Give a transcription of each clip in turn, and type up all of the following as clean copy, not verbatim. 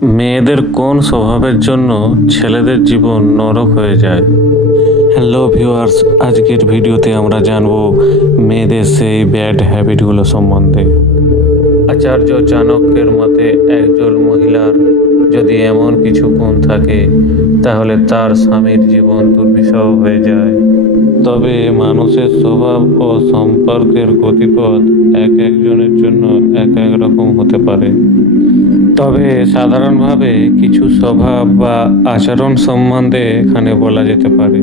মেয়েদের কোন স্বভাবের জন্য ছেলেদের জীবন নরক হয়ে যায়? হ্যালো ভিউয়ার্স, আজকের ভিডিওতে আমরা জানব মেয়েদের সেই ব্যাড হ্যাবিটগুলো সম্বন্ধে। আচার্য চাণক্যের মতে একজন মহিলার যদি এমন কিছু গুণ থাকে তাহলে তার স্বামীর জীবন দুর্বিষহ হয়ে যায়। তবে মানুষের স্বভাব ও সম্পর্কের গতিপথ এক একজনের জন্য এক এক রকম হতে পারে। তবে সাধারণভাবে কিছু স্বভাব বা আচরণ সম্বন্ধে এখানে বলা যেতে পারে।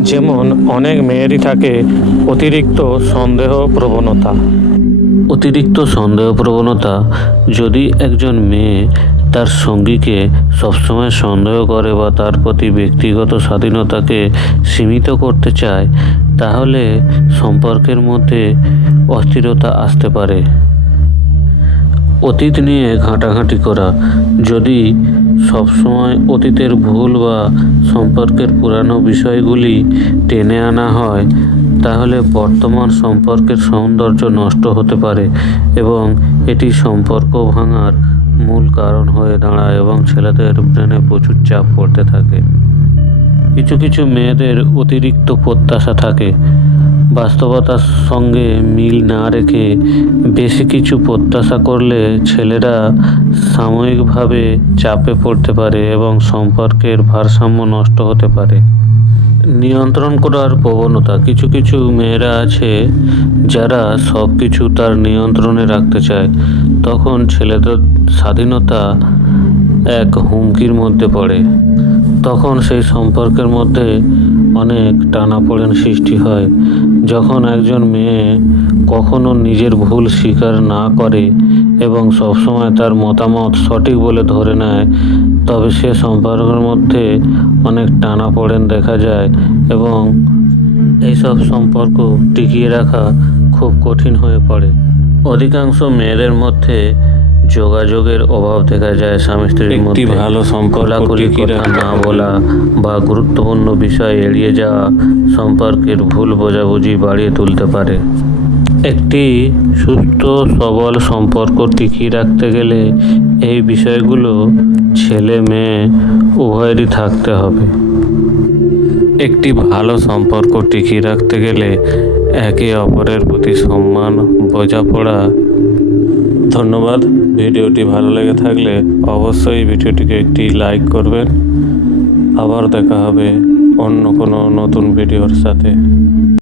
যেমন অনেক মেয়েরই থাকে অতিরিক্ত সন্দেহ প্রবণতা। অতিরিক্ত সন্দেহ প্রবণতা যদি একজন মেয়ে তার সঙ্গীকে সবসময় সন্দেহ করে বা তার প্রতি ব্যক্তিগত স্বাধীনতাকে সীমিত করতে চায়, তাহলে সম্পর্কের মধ্যে অস্থিরতা আসতে পারে। অতীত নিয়ে ঘাঁটাঘাঁটি করা, যদি সবসময় অতীতের ভুল বা সম্পর্কের পুরানো বিষয়গুলি টেনে আনা হয়, তাহলে বর্তমান সম্পর্কের সৌন্দর্য নষ্ট হতে পারে এবং এটি সম্পর্ক ভাঙার মূল কারণ হয়ে দাঁড়ায় এবং ছেলেদের ব্রেনে প্রচুর চাপ পড়তে থাকে। কিছু কিছু মেয়েদের অতিরিক্ত প্রত্যাশা থাকে। বাস্তবতার সঙ্গে মিল না রেখে বেশি কিছু প্রত্যাশা করলে ছেলেরা সাময়িকভাবে চাপে পড়তে পারে এবং সম্পর্কের ভারসাম্য নষ্ট হতে পারে। নিয়ন্ত্রণ করার প্রবণতা, কিছু কিছু মেয়েরা আছে যারা সব কিছু তার নিয়ন্ত্রণে রাখতে চায়। তখন ছেলেদের স্বাধীনতা এক হুমকির মধ্যে পড়ে। তখন সেই সম্পর্কের মধ্যে অনেক টানাপোড়েন সৃষ্টি হয়। যখন একজন মেয়ে কখনো নিজের ভুল স্বীকার না করে এবং সবসময় তার মতামত সঠিক বলে ধরে নেয়, তবে সে সম্পর্কের মধ্যে অনেক টানাপোড়েন দেখা যায় এবং এইসব সম্পর্ক টিকিয়ে রাখা খুব কঠিন হয়ে পড়ে। অধিকাংশ মেয়েদের মধ্যে যোগাযোগের অভাব দেখা যায়। স্বামী স্ত্রীর মধ্যে ভালো কোলাকুলি, কথা না বলা বা গুরুত্বপূর্ণ বিষয় এড়িয়ে যাওয়া সম্পর্কের ভুল বোঝাবুঝি বাড়িয়ে তুলতে পারে। একটি সুস্থ সবল সম্পর্ক টিকিয়ে রাখতে গেলে এই বিষয়গুলো ছেলে মেয়ে উভয়েরই থাকতে হবে। একটি ভালো সম্পর্ক টিকিয়ে রাখতে গেলে একে অপরের প্রতি সম্মান, বোঝাপড়া। ধন্যবাদ। ভিডিওটি ভালো লেগে থাকলে অবশ্যই ভিডিওটিকে একটি লাইক করবেন। আবার দেখা হবে অন্য কোনো নতুন ভিডিওর সাথে।